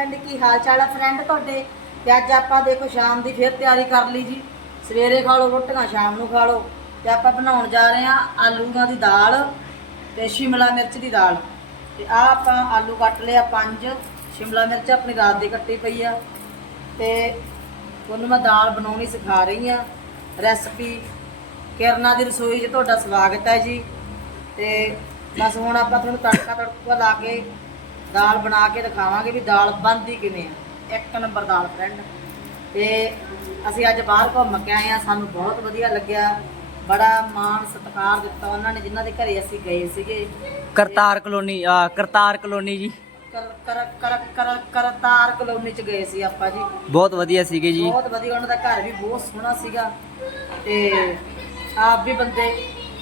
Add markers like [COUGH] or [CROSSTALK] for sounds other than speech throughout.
Friend ਕੀ ਹਾਲ ਚਾਲ ਹੈ friend ਤੁਹਾਡੇ? ਤੇ ਅੱਜ ਆਪਾਂ ਦੇਖੋ ਸ਼ਾਮ ਦੀ ਫਿਰ ਤਿਆਰੀ ਕਰ ਲਈ ਜੀ। ਸਵੇਰੇ ਖਾ ਲਓ ਰੋਟੀਆਂ, ਸ਼ਾਮ ਨੂੰ ਖਾ ਲਓ। ਤੇ ਆਪਾਂ ਬਣਾਉਣ ਜਾ ਰਹੇ ਹਾਂ ਆਲੂਆਂ ਦੀ ਦਾਲ ਤੇ ਸ਼ਿਮਲਾ ਮਿਰਚ ਦੀ ਦਾਲ। ਤੇ ਆ ਆਪਾਂ ਆਲੂ ਕੱਟ ਲਿਆ ਪੰਜ। ਸ਼ਿਮਲਾ ਮਿਰਚ ਆਪਣੀ ਰਾਤ ਦੀ ਕੱਟੀ ਪਈ ਆ। ਤੇ ਉਹਨੂੰ ਮੈਂ ਦਾਲ ਬਣਾਉਣੀ ਸਿਖਾ ਰਹੀ ਆ ਰੈਸਪੀ ਕਿਰਨਾ ਦੀ ਰਸੋਈ 'ਚ ਤੁਹਾਡਾ ਸਵਾਗਤ ਹੈ ਜੀ। ਤੇ ਬਸ ਹੁਣ ਆਪਾਂ ਤੁਹਾਨੂੰ ਤੜਕਾ ਤੜਕਾ ਲਾ ਕੇ ਦਾਲ ਬਣਾ ਕੇ ਦਿਖਾਵਾਂਗੇ ਵੀ ਦਾਲ ਬਣਦੀ ਕਿਵੇਂ ਆ। ਇੱਕ ਨੰਬਰ ਦਾਲ ਫਰੈਂਡ ਤੇ ਅਸੀਂ ਅੱਜ ਬਾਹਰ ਘੁੰਮ ਕੇ ਆਏ ਆ ਸਾਨੂੰ ਬਹੁਤ ਵਧੀਆ ਲੱਗਿਆ। ਬੜਾ ਮਾਣ ਸਤਿਕਾਰ ਦਿੱਤਾ ਉਹਨਾਂ ਨੇ ਜਿਨ੍ਹਾਂ ਦੇ ਘਰੇ ਅਸੀਂ ਗਏ ਸੀਗੇ। ਕਰਤਾਰ ਕਲੋਨੀ ਆ ਕਰਤਾਰ ਕਲੋਨੀ ਜੀ। ਕਰ ਕਰ ਕਰ ਕਰ ਕਰਤਾਰ ਕਲੋਨੀ ਚ ਗਏ ਸੀ ਆਪਾਂ ਜੀ। ਬਹੁਤ ਵਧੀਆ ਸੀਗੇ ਜੀ। ਬਹੁਤ ਵਧੀਆ ਉਹਨਾਂ ਦਾ ਘਰ ਵੀ ਬਹੁਤ ਸੋਹਣਾ ਸੀਗਾ। ਤੇ ਆਪ ਵੀ ਬੰਦੇ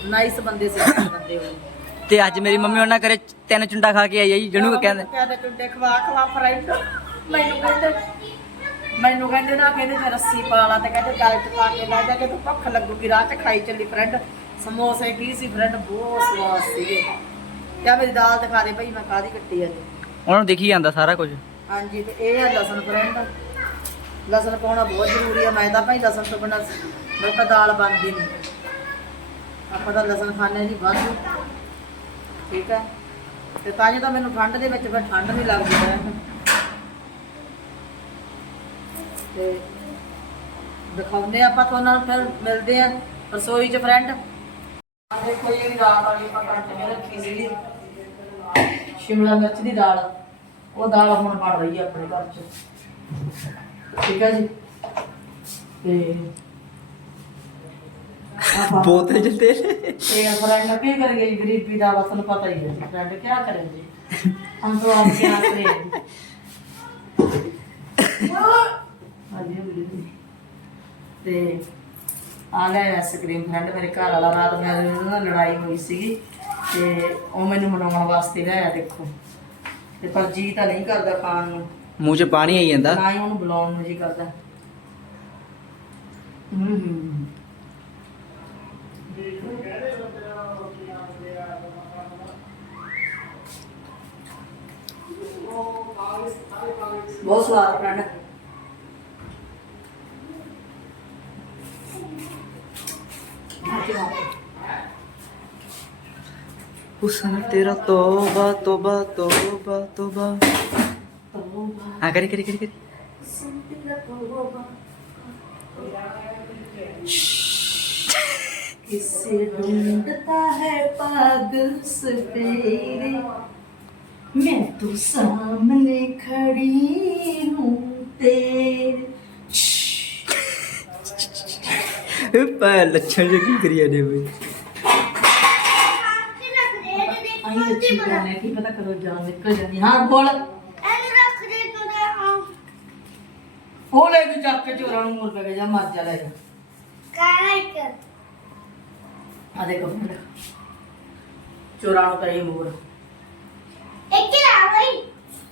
ਨਾਈਸ ਬੰਦੇ ਸੀ ਬੰਦੇ ਉਹ। ਤੇ ਅੱਜ ਮੇਰੀ ਮੰਮੀ ਉਹਨਾਂ ਘਰੇ ਤਿੰਨ ਚੁੰਡਾ ਖਾ ਕੇ ਆਈ ਆ ਜੀ ਜਿਹਨੂੰ ਕਹਿੰਦੇ ਕਹਿੰਦੇ ਟੁੰਡੇ ਖਵਾ ਖਵਾ ਫਰਾਈਡ ਮੈਨੂੰ ਕਹਿੰਦੇ ਮੈਨੂੰ ਕਹਿੰਦੇ ਨਾ ਕਹਿੰਦੇ ਜੇ ਰੱਸੀ ਪਾ ਲਾ ਤੇ ਕਹਿੰਦੇ ਗਲ ਚ ਪਾ ਕੇ ਲੈ ਜਾ ਕੇ ਤੂੰ ਭੁੱਖ ਲੱਗੂਗੀ ਰਾਹ ਚ ਖਾਈ ਚੱਲੀ ਫਰੈਂਡ। ਸਮੋਸੇ ਕੀ ਸੀ ਫਰੈਂਡ? ਬਹੁਤ ਸਵਾਦ ਸੀਗੇ। ਕਿਆ ਮੇਰੀ ਦਾਲ ਦਿਖਾ ਦੇ ਭਾਈ ਮੈਂ ਕਾਦੀ ਕੱਟੀ ਆ ਜੀ? ਉਹਨਾਂ ਨੂੰ ਦਿਖੀ ਜਾਂਦਾ ਸਾਰਾ ਕੁਝ। ਹਾਂਜੀ ਤੇ ਇਹ ਹੈ ਲਸਣ ਫਰੈਂਡ। ਲਸਣ ਪਾਉਣਾ ਬਹੁਤ ਜ਼ਰੂਰੀ ਹੈ ਮੈਂ ਤਾਂ ਭਾਈ ਲਸਣ ਤੋਂ ਬਿਨਾਂ ਮੇਰੇ ਤਾਂ ਦਾਲ ਬਣਦੀ ਨਹੀਂ। ਆਪਾਂ ਤਾਂ ਲਸਣ ਖਾਣੇ ਜੀ ਵਾਧੂ। ਠੀਕ ਹੈ? ਤੇ ਤਾਂ ਹੀ ਤਾਂ ਮੈਨੂੰ ਠੰਡ ਦੇ ਵਿੱਚ ਫਿਰ ਠੰਡ ਨਹੀਂ ਲੱਗਦੀ ਹੈ। ਤੇ ਦਿਖਾਉਂਦੇ ਆਪਾਂ ਤੁਹਾਨੂੰ ਫਿਰ ਮਿਲਦੇ ਆ ਰਸੋਈ 'ਚ ਫਰੈਂਡ ਦੇਖੋ ਇਹ ਰਾਤ ਵਾਲੀ ਆਪਾਂ ਕੱਟ ਰੱਖੀ ਸੀਗੀ। ਸ਼ਿਮਲਾ ਮਿਰਚ ਦੀ ਦਾਲ। ਉਹ ਦਾਲ ਹੁਣ ਬਣ ਰਹੀ ਹੈ ਆਪਣੇ ਘਰ 'ਚ। ਠੀਕ ਹੈ ਜੀ? ਤੇ ਬੋਤਲ ਚ ਇਹ फ्रेंड ਕੀ कर गई गरीबी ਦਾ ਵਸਨ ਪਤਾ ਹੀ ਹੈ फ्रेंड ਕੀ ਕਰੇ ਹਮ ਤੋਂ ਆਪਕੇ ਆਸਰੇ ਤੇ ਆ ਲੈ ਆਈਸਕ੍ਰੀਮ ਫਰੈਂਡ ਮੇਰੇ ਘਰ ਵਾਲਾ ਰਾਤ ਮੈਂ ਲੜਾਈ ਹੋਈ ਸੀਗੀ ਤੇ ਉਹ ਮੈਨੂੰ ਮਨਾਉਣ ਵਾਸਤੇ ਲੈ ਆਇਆ ਦੇਖੋ। ਤੇ ਪਰ ਜੀ ਤਾਂ ਨਹੀਂ ਕਰਦਾ ਖਾਣ ਨੂੰ। ਮੂੰਹ 'ਚ ਪਾਣੀ ਆਈ ਜਾਂਦਾ। ਬੁਲਾਉਣ ਨੂੰ ਜੀ ਕਰਦਾ। ਬਹੁਤ ਸਵਾਦ ਫਰੈਂਡ ਹੁਸਨ ਤੇਰਾ ਤੋਬਾ ਤੋਬਾ ਤੋਬਾ ਤੋਬਾ ਹਾਂ ਕਰੀ ਕਰੀ ਕਰੀ ਕਰੀ किसे ढूंढता है पागल सवेरे मैं तो सामने खड़ी हूँ तेरे ਪਾ ਲੱਛਣ ਜਿਹੇ ਕੀ ਕਰੀ ਜਾਂਦੇ ਬਈ आई अच्छी करने की पता करो जान निकल जानी हाँ बोल ਉਹ ਲੈ ਕੇ ਚੱਕ ਕੇ ਚੋਰਾਂ ਨੂੰ ਮੋਰ ਪੈ ਜਾ ਮਰ ਜਾ ਲੈ ਜਾ ਆ ਦੇਖੋ ਫਿਰ ਚੋਰਾਂ ਨੂੰ ਕਰੀ ਮੋਰ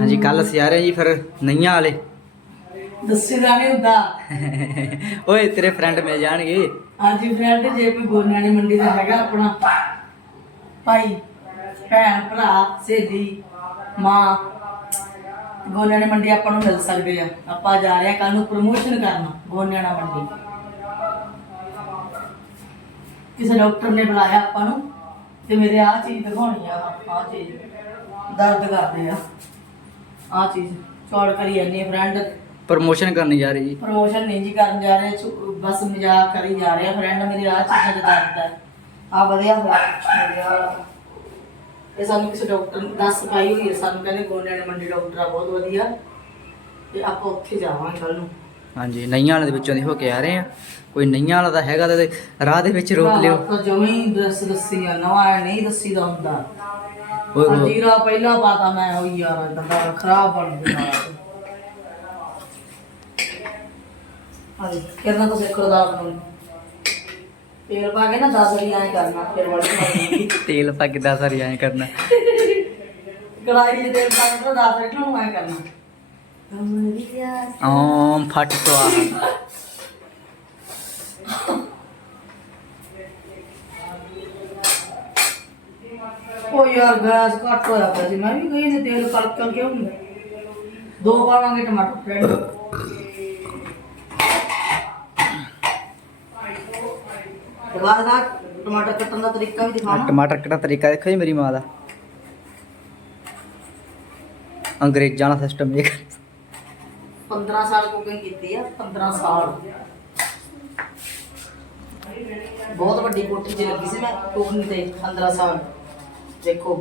ਹਾਂਜੀ ਕੱਲ ਅਸੀਂ ਆ ਰਹੇ ਜੀ ਫਿਰ ਨਈਆਂ ਵਾਲੇ। ਦੱਸੇ ਦਾ ਨਹੀਂ ਹੁੰਦਾ। ਓਏ ਤੇਰੇ ਫਰੈਂਡ ਮਿਲ ਜਾਣਗੇ। ਅੱਜ ਫਰੈਂਡ ਜੇ ਕੋਈ ਗੋਨਿਆਣੀ ਮੰਡੀ ਦਾ ਹੈਗਾ ਆਪਣਾ। ਭਾਈ ਭੈਣ ਭਰਾ ਸਹੇਲੀ ਮਾਂ ਗੋਨਿਆਣੀ ਮੰਡੀ ਆਪਾਂ ਨੂੰ ਮਿਲ ਸਕਦੇ ਆ। ਆਪਾਂ ਜਾ ਰਹੇ ਆ ਕੱਲ ਨੂੰ ਪ੍ਰਮੋਸ਼ਨ ਕਰਨ ਗੋਨਿਆਣਾ ਮੰਡੀ। ਕਿਸੇ ਡਾਕਟਰ ਨੇ ਬੁਲਾਇਆ ਆਪਾਂ ਨੂੰ। ਤੇ ਮੇਰੇ ਆ ਚੀਜ਼ ਦਿਖਾਉਣੀ ਆ ਆ ਚੀਜ਼। ਦਰਦ ਕਰਦੇ ਆ। ਆ ਚੀਜ਼। ਚੌੜ ਕਰੀ ਜਾਂਦੀ ਫਰੈਂਡ ਪ੍ਰਮੋਸ਼ਨ ਕਰਨ ਜਾ ਰਹੀ ਜੀ। ਪ੍ਰਮੋਸ਼ਨ ਨਹੀਂ ਜੀ ਕਰਨ ਜਾ ਰਹੇ ਛੁ- ਬਸ ਮਜ਼ਾਕ ਕਰੀ ਜਾ ਰਹੇ ਆ ਫਰੈਂਡ ਮੇਰੀ ਆ ਚੀਜ਼ਾਂ ਦਾ ਦਰਦ ਹੈ ਆ ਵਧੀਆ ਹੋਇਆ ਮੇਰੇ ਵਾਲਾ। ਇਹ ਸਾਨੂੰ ਕਿਸੇ ਡਾਕਟਰ ਨੇ ਦੱਸ ਪਾਈ ਹੋਈ ਹੈ ਸਾਨੂੰ ਕਹਿੰਦੇ ਗੋਨਿਆਂ ਨੇ ਮੰਡੀ ਡਾਕਟਰ ਆ ਬਹੁਤ ਵਧੀਆ। ਤੇ ਆਪਾਂ ਉੱਥੇ ਜਾਵਾਂਗੇ ਕੱਲ ਨੂੰ। ਹਾਂਜੀ ਨਈਆਂ ਵਾਲੇ ਦੇ ਵਿੱਚੋਂ ਦੀ ਹੋ ਕੇ ਆ ਰਹੇ ਆ। ਕੋਈ ਨਈਆਂ ਵਾਲਾ ਤਾਂ ਹੈਗਾ ਤੇ ਰਾਹ ਦੇ ਵਿੱਚ ਰੋਕ ਲਿਓ। ਤਾਂ ਜਮੀ ਹੀ ਦੱਸ ਦੱਸੀ ਆ ਨਵਾਂ ਨਹੀਂ ਦੱਸੀ ਦਾ ਹੁੰਦਾ। ਓਏ ਆਹ ਹੋਏ। ਜੀਰਾ ਪਹਿਲਾਂ ਪਾਤਾ ਮੈਂ ਹੋਈ ਯਾਰ ਇਦਾਂ ਦਾ ਖਰਾਬ ਬਣ ਗਿਆ। ਹਾਂ ਕਿਰਨਾ ਕੋ ਸਿੱਖੋ ਦਾ ਬਣਾਉਣੀ ਤੇਲ ਪਾ ਕੇ ਨਾ 10 ਵਾਰੀ ਐਂ ਕਰਨਾ ਫਿਰ ਵੜੀ ਮਾਰਨੀ ਤੇਲ ਪਾ ਕੇ ਦਸ ਵਾਰੀ ਐਂ ਕਰਨਾ। ਕੜਾਈ ਦੇ ਤੇਲ ਪਾ ਕੇ ਨਾ 10 ਵਾਰੀ ਨੂੰ ਐਂ ਕਰਨਾ। ਓਮ ਫਟ ਸਵਾਹਾ ਉਹ ਯਾਰ ਗੈਸ ਘੱਟ ਹੋਇਆ ਪਿਆ ਸੀ। ਮੈਂ ਵੀ ਕਹੀ ਤੇ ਤੇਲ ਕਲਕ ਕਿਉਂ ਨਹੀਂ ਦੋ ਪਾਵਾਂਗੇ ਟਮਾਟਰ ਫਰੈਂਡ ਬਾਅਦ ਦਾ ਟਮਾਟਰ ਕੱਟਣ ਦਾ ਤਰੀਕਾ ਵੀ ਦਿਖਾਵਾਂ। ਟਮਾਟਰ ਕਿਹੜਾ ਤਰੀਕਾ ਦੇਖੋ ਜੀ ਮੇਰੀ ਮਾਂ ਦਾ। ਅੰਗਰੇਜ਼ਾਂ ਦਾ ਸਿਸਟਮ ਇਹ 15 ਸਾਲ ਕੁਕਿੰਗ ਕੀਤੀ ਆ 15 ਸਾਲ। ਬਹੁਤ ਵੱਡੀ ਕੋਠੀ 'ਚ ਲੱਗੀ ਸੀ ਮੈਂ ਕੁਕਿੰਗ ਤੇ 15 ਸਾਲ। ਦੇਖੋ।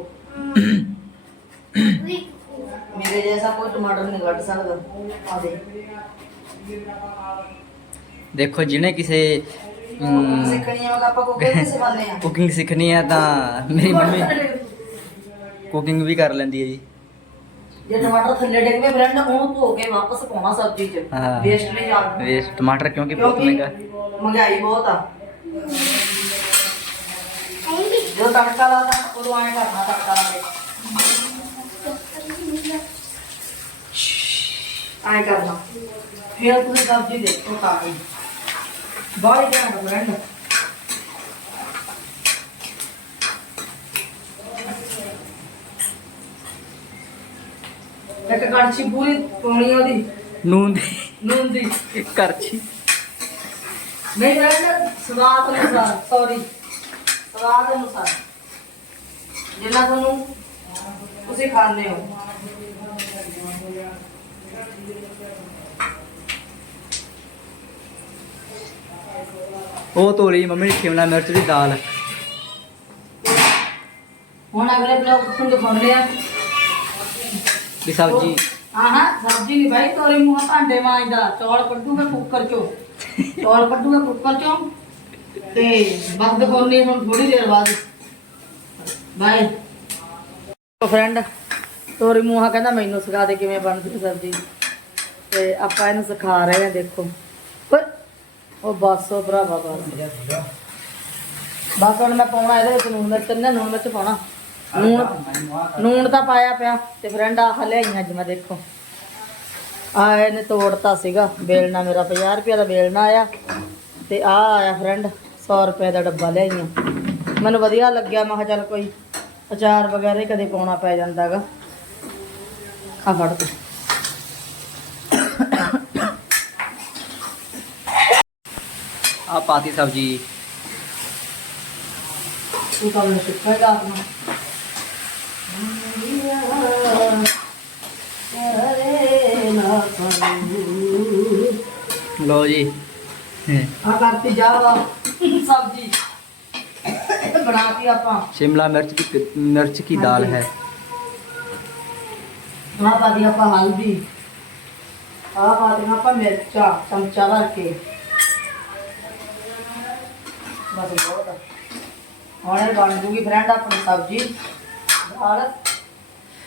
ਮੇਰੇ ਜੈਸਾ ਕੋਈ ਟਮਾਟਰ ਨਹੀਂ ਕੱਟ ਸਕਦਾ। ਆ ਦੇ ਦੇਖੋ ਜਿਹਨੇ ਕਿਸੇ ਸਿੱਖਣੀ ਆ ਆਪਾਂ ਕੁਕਿੰਗ ਸਿਖਾਉਂਦੇ ਆ। [LAUGHS] ਕੁਕਿੰਗ ਸਿੱਖਣੀ ਹੈ ਤਾਂ ਮੇਰੀ [LAUGHS] ਮੰਮੀ ਕੁਕਿੰਗ ਵੀ ਕਰ ਲੈਂਦੀ ਹੈ ਜੀ। ਜੇ ਟਮਾਟਰ ਥੱਲੇ ਡਿੱਗ ਪਏ ਫਰੈਂਡ ਉਹਨੂੰ ਧੋ ਕੇ ਵਾਪਸ ਪਾਉਣਾ ਸਬਜ਼ੀ 'ਚ। ਹਾਂ। ਵੇਸਟ ਨਹੀਂ ਜਾਣ ਵੇਸਟ ਟਮਾਟਰ ਕਿਉਂਕਿ ਬਹੁਤ ਮਹਿੰਗਾ? ਮਹਿੰਗਾਈ ਬਹੁਤ ਆ। ਜਦੋਂ ਤੜਕਾ ਲਾਦਾ ਉਦੋਂ ਐਂ ਕਰਨਾ ਤੜਕਾ ਲਾ ਕੇ। ਐਂ ਕਰਨਾ। ਫਿਰ ਤੁਸੀਂ ਸਬਜ਼ੀ ਦੇਖੋ ਤਾਂ ਹੀ ਬਾਹਰ ਜਾਣਾ ਫਰੈਂਡ ਇੱਕ ਕੜਛੀ ਪੂਰੀ ਪਾਉਣੀ ਆ ਉਹਦੀ। ਨੂਨ ਦੀ। ਨੂਨ ਦੀ। ਕਰਛੀ ਨਹੀਂ ਫਰੈਂਡ ਸਵਾਦ ਅਨੁਸਾਰ ਸੌਰੀ ਸਵਾਦ ਅਨੁਸਾਰ। ਜਿੰਨਾ ਤੁਹਾਨੂੰ ਤੁਸੀਂ ਖਾਂਦੇ ਹੋ। ਉਹ ਤੋਲੀ ਮੰਮੀ ਨੇ ਸ਼ਿਮਲਾ ਮਿਰਚ ਦੀ ਦਾਲ। ਹੁਣ ਅਗਲੇ ਬਲੌਗ ਤੁਹਾਨੂੰ ਦਿਖਾਉਂਦੇ ਆ। ਦੀ ਸਬਜ਼ੀ? ਹਾਂ ਸਬਜ਼ੀ ਨਹੀਂ ਭਾਈ ਤੋਰੇ ਮੂੰਹ ਭਾਂਡੇ ਮਾਂਜਦਾ। ਚੌਲ ਕੱਢੂਗਾ ਕੁੱਕਰ ਚੋਂ। ਚੌਲ ਕੱਢੂਗਾ ਕੁੱਕਰ ਚੋਂ ਤੇ ਬਸ ਦਿਖਾਉਂਦੇ ਹੁਣ ਥੋੜੀ ਦੇਰ ਬਾਅਦ। ਬਾਏ। ਫਰੈਂਡ ਤੋਰੀ ਮੂੰਹਾ ਕਹਿੰਦਾ ਮੈਨੂੰ ਸਿਖਾ ਦੇ ਕਿਵੇਂ ਬਣਦੀ ਸਬਜ਼ੀ। ਤੇ ਆਪਾਂ ਇਹਨੂੰ ਸਿਖਾ ਰਹੇ ਆ ਦੇਖੋ। ਓਏ, ਉਹ ਬਸ ਭਰਾਵਾ ਬਸ। ਬਸ ਹੁਣ ਮੈਂ ਪਾਉਣਾ ਇਹਦੇ ਵਿੱਚ ਨੂਣ ਮਿਰਚ ਨਾ ਨੂਣ ਮਿਰਚ ਪਾਉਣਾ। ਨੂਣ ਨੂਣ ਤਾਂ ਪਾਇਆ ਪਿਆ ਤੇ ਫਰੈਂਡ ਆਹ ਲਿਆਈਆਂ ਅੱਜ ਮੈਂ ਦੇਖੋ। ਆ ਇਹਨੇ ਤੋੜਤਾ ਸੀਗਾ ਬੇਲਣਾ ਮੇਰਾ 50 ਰੁਪਏ ਦਾ ਬੇਲਣਾ ਆਇਆ ਤੇ ਆ ਆਇਆ ਫਰੈਂਡ 100 ਰੁਪਏ ਦਾ ਡੱਬਾ ਲਿਆਈਆਂ। ਮੈਨੂੰ ਵਧੀਆ ਲੱਗਿਆ ਮੈਂ ਕਿਹਾ ਚੱਲ ਕੋਈ ਅਚਾਰ ਵਗੈਰਾ ਹੀ ਕਦੇ ਪਾਉਣਾ ਪੈ ਜਾਂਦਾਗਾ। ਆ ਫੜ ਤੂੰ। ਆ ਪਾਤੀ ਸਬਜ਼ੀ। ਤੂੰ ਤਾਂ ਮੈਨੂੰ ਸਿੱਖਾ ਹੀ ਜੀ ਆ ਕਰਤੀ ਜਾ ਸਬਜੀ ਬਣਾਤੀ ਆਪਾਂ शिमला मिर्च की मिर्च की दाल है ਆ ਪਾਦੀ ਆਪਾਂ ਹਲਦੀ ਆ ਪਾਦੀ ਆਪਾਂ ਮਿਰਚਾਂ ਚਮਚਾ ਭਰ ਕੇ ਬਸ ਬਹੁਤ ਆ। ਹੁਣ ਇਹ ਬਣ ਜੂਗੀ ਫਰੈਂਡ ਆਪਣੀ ਸਬਜੀ ਦਾਲ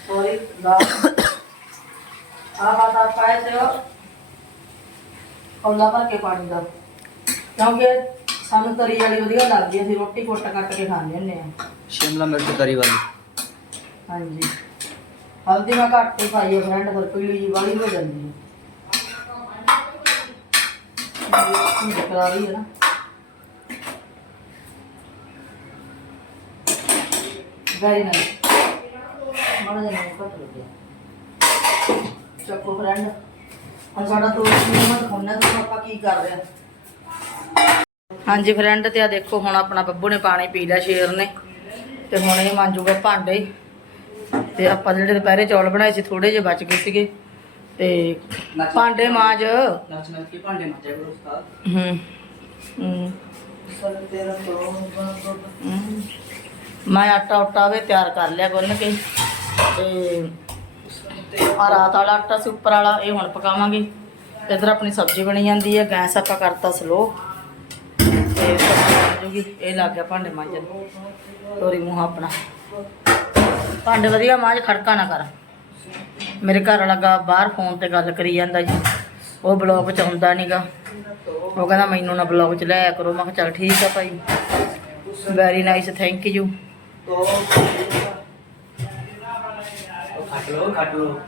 ਸੋਰੀ ਦਾਲ ਆ ਬਾਤ ਆਪਾਂ ਇਹ ਤੇ ਕੌਲਾ ਭਰ ਕੇ ਪਾਣੀ ਦਾ। ਕਿਉਂਕਿ ਸਾਨੂੰ ਤਰੀ ਵਾਲੀ ਵਧੀਆ ਲੱਗਦੀ ਹੈ, ਅਸੀਂ ਰੋਟੀ ਕੁੱਟ ਕੱਟ ਕੇ ਖਾਂਦੇ ਹੁੰਦੇ ਆ। ਸ਼ਿਮਲਾ ਮਿਰਚ ਤਰੀ ਵਾਲੀ। ਹਾਂਜੀ। ਹਲਦੀ ਮੈਂ ਘੱਟ ਹੀ ਪਾਈ ਹੈ ਫਰੈਂਡ ਫਿਰ ਪੀਲੀ ਜੀ ਵਾਲੀ ਹੋ ਜਾਂਦੀ ਹੈ ਇਹ ਨਿਕਲਾ ਰਹੀ ਹੈ ਨਾ। ਵੈਰੀ ਨਾਈਸ ਮਾੜਾ ਜਿਹਾ ਨਮਕ ਘੱਟ ਲੱਗਿਆ ਚੱਕੋ ਫਰੈਂਡ ਹਾਂਜੀ ਫਰੈਂਡ ਤੇ ਆ ਦੇਖੋ ਹੁਣ ਆਪਣਾ ਬੱਬੂ ਨੇ ਪਾਣੀ ਪੀ ਲਿਆ ਸ਼ੇਰ ਨੇ ਤੇ ਹੁਣ ਇਹ ਮੰਜੂਗਾ ਭਾਂਡੇ। ਤੇ ਆਪਾਂ ਜਿਹੜੇ ਦੁਪਹਿਰੇ ਚੌਲ ਬਣਾਏ ਸੀ ਥੋੜੇ ਜਿਹੇ ਬਚ ਗਏ ਸੀਗੇ। ਤੇ ਭਾਂਡੇ ਮਾਂਜ। ਨੱਚ ਮੈਂ ਆਟਾ ਉਟਾ ਵੀ ਤਿਆਰ ਕਰ ਲਿਆ ਗੁੰਨ ਕੇ ਤੇ ਆ ਰਾਤ ਵਾਲਾ ਆਟਾ ਸੀ, ਉੱਪਰ ਵਾਲਾ, ਇਹ ਹੁਣ ਪਕਾਵਾਂਗੇ। ਇਧਰ ਆਪਣੀ ਸਬਜ਼ੀ ਬਣੀ ਜਾਂਦੀ ਹੈ, ਗੈਸ ਆਪਾਂ ਕਰਤਾ ਸਲੋ ਤੇ ਜੂਗੀ, ਇਹ ਲੱਗ ਗਿਆ ਭਾਂਡੇ ਮਾਂਜਣ। ਤੋਰੀ ਮੂੰਹ ਆਪਣਾ। ਭਾਂਡੇ ਵਧੀਆ ਮਾਂ ਖੜਕਾ ਨਾ ਕਰ। ਮੇਰੇ ਘਰ ਵਾਲਾ ਗਾ ਬਾਹਰ ਫੋਨ ਤੇ ਗੱਲ ਕਰੀ ਜਾਂਦਾ ਜੀ। ਉਹ ਬਲੌਗ ਚ ਆਉਂਦਾ ਨਹੀਂਗਾ ਉਹ ਕਹਿੰਦਾ ਮੈਨੂੰ ਨਾ ਬਲੌਗ ਚ ਲਿਆਇਆ ਕਰੋ। ਮੈਂ ਕਿਹਾ ਚੱਲ ਠੀਕ ਆ ਭਾਈ। ਵੈਰੀ ਨਾਈਸ ਥੈਂਕ ਯੂ ਖੱਟ ਲੋ ਲੋ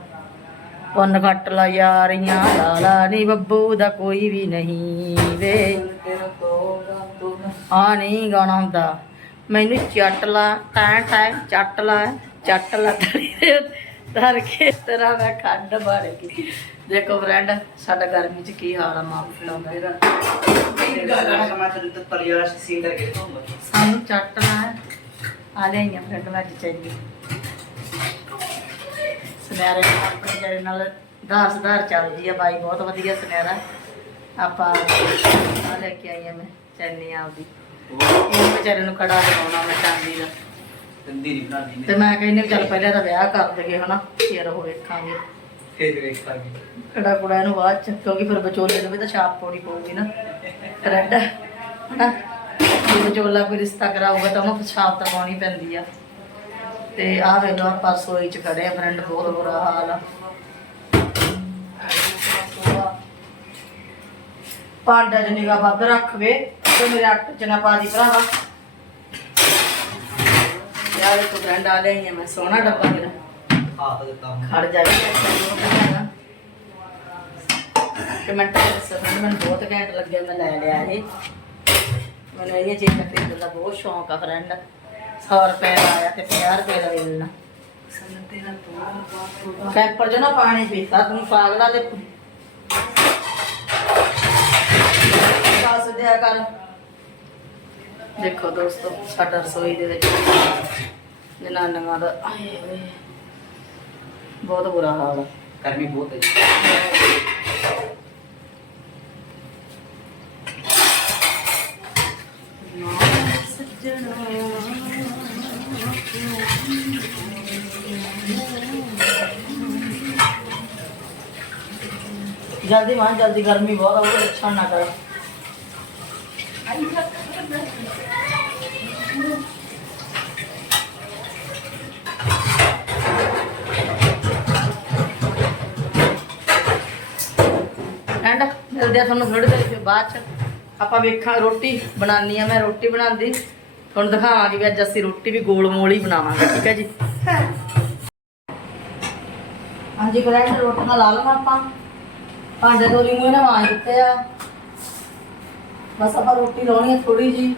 ਪੁੰਨ ਕੱਟ ਲਾ ਯਾਰੀਆਂ ਲਾਲਾ ਨੀ ਬੱਬੂ ਦਾ ਕੋਈ ਵੀ ਨਹੀਂ ਵੇ। ਆ ਨਹੀਂ ਗਾਣਾ ਹੁੰਦਾ। ਮੈਨੂੰ ਚੱਟ ਲਾ ਟੈਂ ਟੈਂ ਚੱਟ ਲਾ ਚੱਟ ਲਾ ਧਰ ਕੇ ਤੇਰਾ ਮੈਂ ਖੱਡ ਬਣ ਗਈ। ਦੇਖੋ ਫਰੈਂਡ ਸਾਡਾ ਗਰਮੀ ਚ ਕੀ ਹਾਲ ਆ ਮਾਂ ਪਿਓ ਤੇਰਾ ਦਾ ਮੇਰੀ ਸੀਨ ਚੱਟ ਲਾ ਆ ਲੈਣੀਆਂ ਫਰੈਂਡ ਅੱਜ ਚਾਹੀਦੀ ਸੁਨਿਆਰੇ ਨਾਲ ਆਪਣੇ ਜਿਹੜੇ ਨਾਲ ਧਾਰ ਸੁਧਾਰ ਚੱਲਦੀ ਆ ਬਾਈ ਬਹੁਤ ਵਧੀਆ ਸੁਨਿਆਰਾ। ਆਪਾਂ ਆ ਲੈ ਕੇ ਆਈ ਆ ਮੈਂ ਚੈਨੀ ਆਪਦੀ। ਇਹ ਵਿਚਾਰੇ ਨੂੰ ਕੜਾ ਦਿਵਾਉਣਾ ਮੈਂ ਚਾਂਦੀ ਦਾ। ਗੰਦੀ ਨਹੀਂ ਬਣਾਦੀ ਤੇ ਮੈਂ ਕਹਿੰਦੀ ਵੀ ਚੱਲ ਪਹਿਲਾਂ ਤਾਂ ਵਿਆਹ ਕਰ ਦਈਏ ਹਨਾ? ਫਿਰ ਉਹ ਵੇਖਾਂਗੇ। ਫੇਰ ਵੇਖਾਂਗੇ। ਕੜਾ ਕੁੜਾ ਨੂੰ ਬਾਅਦ ਚ ਕਿਉਂਕਿ ਫਿਰ ਵਿਚੋਲੇ ਨੂੰ ਵੀ ਤਾਂ ਛਾਪ ਪਾਉਣੀ ਪਊਗੀ ਨਾ। ਰੈਡ ਹਨਾ? ਜੇ ਵਿਚੋਲਾ ਕੋਈ ਰਿਸ਼ਤਾ ਕਰਾਊਗਾ ਤਾਂ ਉਹਨੂੰ ਛਾਪ ਤਾਂ ਪਾਉਣੀ ਪੈਂਦੀ ਆ। ਤੇ ਆਹ ਵੇਖ ਲਓ ਆਪਾਂ ਰਸੋਈ ਚ ਖੜੇ ਆ, ਫਰੈਂਡ ਬਹੁਤ ਬੁਰਾ ਹਾਲ ਆ। ਭਾਂਡਾ ਚ ਨਿਗਾ ਵੱਧ ਰੱਖਵੇ ਤੇ ਮੇਰੇ ਆਟੇ ਚ ਨਾ ਪਾ ਦੀ ਭਰਾਵਾ। ਯਾਰ ਇੱਕ ਫਰੈਂਡ ਆ ਲਈ ਮੈਂ ਸੋਹਣਾ ਡੱਬਾ ਮੇਰਾ ਹਾਥ ਦਿੱਤਾ ਖੜ ਜਾਏ ਕਮੈਂਟ ਕਰ ਮੈਨੂੰ ਬਹੁਤ ਘੈਂਟ ਲੱਗਿਆ, ਮੈਂ ਲੈ ਲਿਆ ਇਹ। ਮੈਨੂੰ ਇਹ ਚੀਜ਼ਾਂ ਖਰੀਦਣ ਦਾ ਬਹੁਤ ਸ਼ੌਂਕ ਆ, ਫਰੈਂਡ। 100 ਰੁਪਏ ਦਾ ਆਇਆ ਤੇ 50 ਰੁਪਏ ਦਾ ਮਿਲਣਾ। ਕੈਂਪਰ ਚ ਨਾ ਪਾਣੀ ਪੀਤਾ ਤੂੰ ਪਾਗਲਾ ਦੇ ਦਿਆ ਕਰ। ਦੇਖੋ ਦੋਸਤੋ ਸਾਡਾ ਰਸੋਈ ਦੇ ਵਿੱਚ ਜਨਾਨੀਆਂ ਦਾ ਆਏ ਹੋਏ। ਬਹੁਤ ਬੁਰਾ ਹਾਲ ਗਰਮੀ ਬਹੁਤ ਹੈ ਜੀ। ਜਲਦੀ ਮਾਂ ਜਲਦੀ ਗਰਮੀ ਬਹੁਤ ਆ ਉਹ ਲੱਛਣ ਨਾ ਕਰ। ਐਂਡ ਮਿਲਦੇ ਆ ਤੁਹਾਨੂੰ ਥੋੜੀ ਦੇਰ ਬਾਅਦ ਚ। ਆਪਾਂ ਵੇਖਾਂ ਰੋਟੀ ਬਣਾਉਣੀ ਆ ਮੈਂ ਰੋਟੀ ਬਣਾਉਂਦੀ। ਤੁਹਾਨੂੰ ਦਿਖਾਵਾਂਗੀ ਵੀ ਅੱਜ ਅਸੀਂ ਰੋਟੀ ਵੀ ਗੋਲ ਮੋਲ ਹੀ ਬਣਾਵਾਂਗੇ ਠੀਕ ਹੈ ਜੀ? ਹਾਂਜੀ ਫਰੈਂਡ ਰੋਟੀਆਂ ਲਾ ਲਵਾਂ ਆਪਾਂ। ਭਾਂਡੇ ਧੋਲੀ ਮੂੰਹ ਨੇ ਮਾਂਜ ਦਿੱਤੇ ਆ। ਬਸ ਆਪਾਂ ਰੋਟੀ ਲਾਉਣੀ ਹੈ ਥੋੜੀ ਜੀ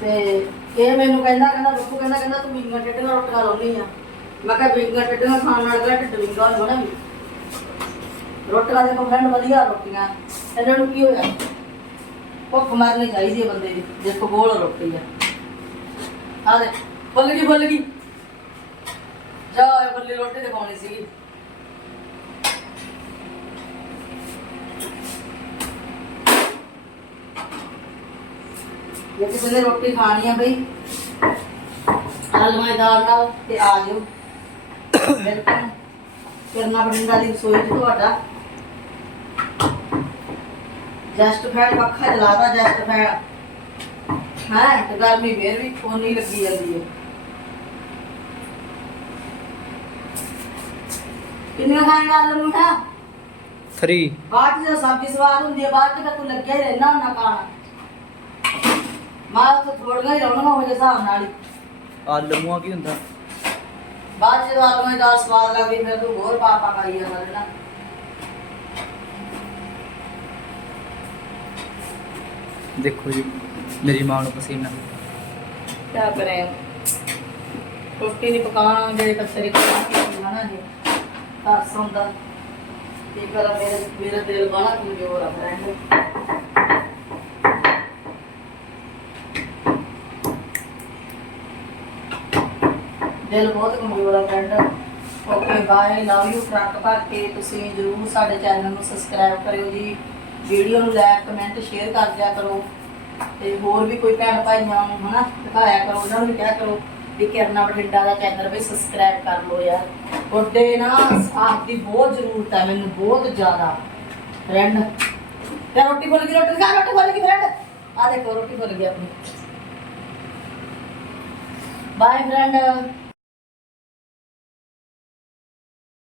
ਤੇ ਇਹ ਮੈਨੂੰ ਕਹਿੰਦਾ ਕਹਿੰਦਾ ਬੱਬੂ ਕਹਿੰਦਾ ਕਹਿੰਦਾ, ਤੂੰ ਬਿੰਗਾ ਟੱਟੀਆਂ ਰੋਟੀਆਂ ਲਾਉਣੀ ਆ। ਮੈਂ ਕਿਹਾ, ਬਿੰਗਾ ਟੱਟੀਆਂ ਖਾਣ ਨਾਲ ਕਿਹੜਾ ਢਿੱਡ ਬਿੰਗਾ ਹੋ ਜਾਣਾ ਰੋਟੀਆਂ ਦੇ ਫਰੈਂਡ ਵਧੀਆ ਰੋਟੀਆਂ। ਇਹਨਾਂ ਨੂੰ ਕੀ ਹੋਇਆ? ਭੁੱਖ ਮਾਰਨੀ ਚਾਹੀਦੀ ਹੈ ਬੰਦੇ ਦੀ, ਜੇ ਗੋਲ ਰੋਟੀ ਆ। ਆ ਦੇ ਫੁੱਲ ਗਈ ਜਾ ਬੱਲੀ ਰੋਟੀ ਤੇ ਪਾਉਣੀ ਸੀਗੀ। ਜੇ ਕਿਸੇ ਨੇ ਰੋਟੀ ਖਾਣੀ ਆ ਬਈ ਆਲੂਆਂ ਦਾਲ ਨਾਲ ਤੇ ਆ ਜਾਓ। ਕਰਨਾ ਬਠਿੰਡਾ ਦੀ ਰਸੋਈ ਚ ਤੁਹਾਡਾ। ਜਸਟ ਫੈਨ ਪੱਖਾ ਚਲਾਦਾ ਜਸਟ ਫੈਨ ਹਾਂ ਤੇ ਗਰਮੀ ਫੇਰ ਵੀ ਕੋਨੀ ਲੱਗੀ ਜਾਂਦੀ ਹੈ ਕਿੰਨੀਆਂ ਖਾਣੀਆਂ ਆਲੂ ਨੂੰ ਹੈ? 3 ਬਾਅਦ ਜਦੋਂ ਸਬਜ਼ੀ ਸਵਾਦ ਹੁੰਦੀ ਹੈ ਬਾਅਦ ਚ ਤਾਂ ਤੂੰ ਲੱਗਿਆ ਹੀ ਰਹਿਣਾ ਹੁੰਦਾ ਖਾਣਾ। ਮਾਂ ਤਾਂ ਥੋੜੀਆਂ ਹੀ ਲਾਉਣੀਆਂ ਉਹਦੇ ਹਿਸਾਬ ਨਾਲ ਹੀ। ਆਲੂਆਂ ਕੀ ਹੁੰਦਾ? ਬਾਅਦ ਜਦੋਂ ਆਲੂਆਂ ਦਾ ਸਵਾਦ ਲੱਗ ਗਈ ਫਿਰ ਤੂੰ ਹੋਰ ਪਾ ਪਾ ਖਾਈ ਜਾਂਦਾ ਰਹਿਣਾ। ਦੇਖੋ ਜੀ ਮੇਰੀ ਮਾਂ ਨੂੰ ਪਸੀਨਾ। ਕਿਆ ਕਰੇ? ਰੋਟੀ ਨਹੀਂ ਪਕਾਉਣ ਜਿਹੜੇ ਕੱਚੇ ਖਾਣਾ ਨਾ ਜੀ ਤਰਸ ਹੁੰਦਾ ਕੀ ਕਰਾਂ ਮੇਰੇ ਮੇਰਾ ਦਿਲ ਬਾਲਾ ਕਮਜ਼ੋਰ ਆ ਫਰੈਂਡ ਦਿਲ ਬਹੁਤ ਕਮਜ਼ੋਰ ਆ friend okay bye love you truck ਭਰ ਕੇ ਤੁਸੀਂ ਜਰੂਰ ਸਾਡੇ ਚੈਨਲ ਨੂੰ ਸਬਸਕ੍ਰਾਈਬ ਕਰਿਓ ਜੀ। ਵੀਡੀਓ ਨੂੰ ਲਾਈਕ ਕਮੈਂਟ ਸ਼ੇਅਰ ਕਰ ਦਿਆ ਕਰੋ। ਤੇ ਹੋਰ ਵੀ ਕੋਈ ਭੈਣ ਭਾਈਆਂ ਨੂੰ ਹਨਾ, ਦਿਖਾਇਆ ਕਰੋ, ਉਹਨਾਂ ਨੂੰ ਵੀ ਕਿਹਾ ਕਰੋ ਵੀ ਕਿਰਨਾ ਬਠਿੰਡਾ ਦਾ ਚੈਨਲ ਵੀ ਸਬਸਕ੍ਰਾਈਬ ਕਰ ਲਓ ਯਾਰ। ਤੁਹਾਡੇ ਨਾ ਸਾਥ ਦੀ ਬਹੁਤ ਜ਼ਰੂਰਤ ਹੈ ਮੈਨੂੰ ਬਹੁਤ ਜ਼ਿਆਦਾ। ਫਰੈਂਡ ਤੇ ਰੋਟੀ ਬੋਲ ਗਈ, ਰੋਟੀ ਖਾ, ਰੋਟੀ ਬੋਲ ਗਈ ਫਰੈਂਡ ਆ ਦੇਖੋ, ਰੋਟੀ ਬੋਲ ਗਈ ਆਪਣੀ। Bye friend